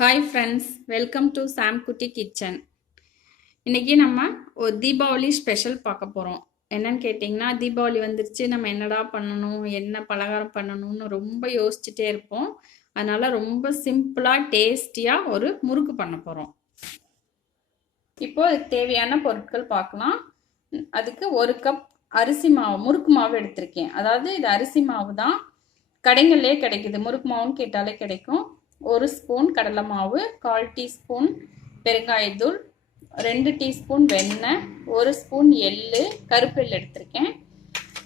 Hi friends, welcome to சாம் குட்டி kitchen. இன்றைக்கி நம்ம ஒரு தீபாவளி ஸ்பெஷல் பார்க்க போகிறோம். என்னன்னு கேட்டிங்கன்னா, தீபாவளி வந்துருச்சு, நம்ம என்னடா பண்ணணும், என்ன பலகாரம் பண்ணணும்னு ரொம்ப யோசிச்சுட்டே இருப்போம். அதனால் ரொம்ப சிம்பிளாக டேஸ்டியாக ஒரு முறுக்கு பண்ண போகிறோம். இப்போது அதுக்கு தேவையான பொருட்கள் பார்க்கலாம். அதுக்கு 1 கப் அரிசி மாவு, முறுக்கு மாவு எடுத்திருக்கேன். அதாவது இது அரிசி மாவு தான், கடைங்கள்லேயே கிடைக்குது. முறுக்கு மாவுன்னு கேட்டாலே கிடைக்கும். 1 ஸ்பூன் கடலை மாவு, 1/4 டீஸ்பூன் பெருங்காயத்தூள், 2 டீஸ்பூன் வெண்ணெய், 1 ஸ்பூன் எள்ளு, கருப்பெள்ளு எடுத்திருக்கேன்.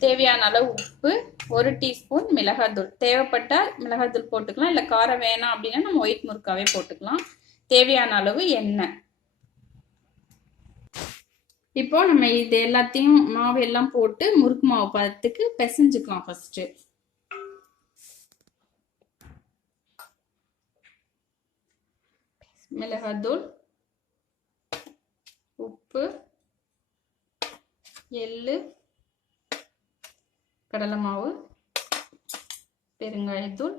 தேவையான அளவு உப்பு, 1 டீஸ்பூன் மிளகாத்தூள். தேவைப்பட்டால் மிளகாத்தூள் போட்டுக்கலாம், இல்லை காரம் வேணாம் அப்படின்னா நம்ம ஒயிட் முறுக்காவே போட்டுக்கலாம். தேவையான அளவு எண்ணெய். இப்போ நம்ம இது எல்லாத்தையும் மாவு எல்லாம் போட்டு முறுக்கு மாவு பதத்துக்கு பிசைஞ்சுக்கலாம். ஃபர்ஸ்ட் மிளகாத்தூள், உப்பு, எள்ளு, கடலை மாவு, பெருங்காயத்தூள்,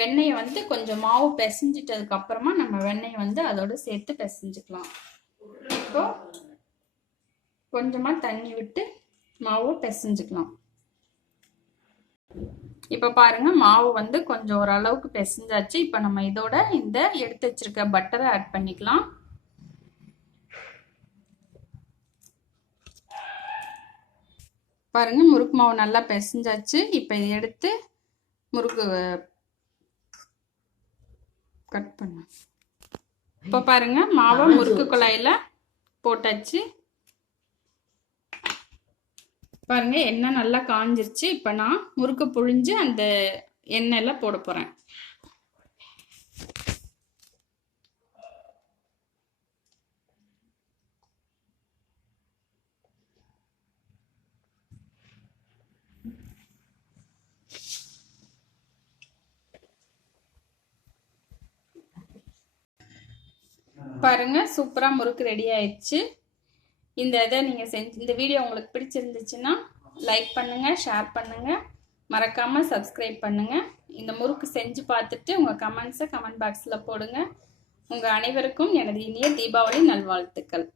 வெண்ணெயை கொஞ்சம் மாவு பிசைஞ்சிட்டதுக்கு அப்புறமா நம்ம வெண்ணெயை அதோட சேர்த்து பிசைஞ்சுக்கலாம். இப்போ கொஞ்சமா தண்ணி விட்டு மாவு பிசைஞ்சுக்கலாம். இப்போ பாருங்க, மாவு கொஞ்சம் ஓரளவுக்கு பிசைஞ்சாச்சு. இப்போ நம்ம இதோட இந்த எடுத்து வச்சிருக்க பட்டரை ஆட் பண்ணிக்கலாம். பாருங்க, முறுக்கு மாவு நல்லா பிசைஞ்சாச்சு. இப்போ இதை எடுத்து முறுக்கு கட் பண்ண. இப்போ பாருங்க, மாவை முறுக்கு குழாயில போட்டாச்சு. பாருங்க, எண்ணெய் நல்லா காஞ்சிருச்சு. இப்போ நான் முறுக்கு புழிஞ்சு அந்த எண்ணெயில போட போறேன். பாருங்க, சூப்பரா முறுக்கு ரெடி ஆயிடுச்சு. இந்த இதை நீங்கள் இந்த வீடியோ உங்களுக்கு பிடிச்சிருந்துச்சுன்னா லைக் பண்ணுங்கள், ஷேர் பண்ணுங்கள், மறக்காமல் சப்ஸ்கிரைப் பண்ணுங்கள். இந்த முறுக்கு செஞ்சு பார்த்துட்டு உங்கள் கமெண்ட்ஸை கமெண்ட் பாக்ஸில் போடுங்க. உங்கள் அனைவருக்கும் எனது இனிய தீபாவளி நல்வாழ்த்துக்கள்.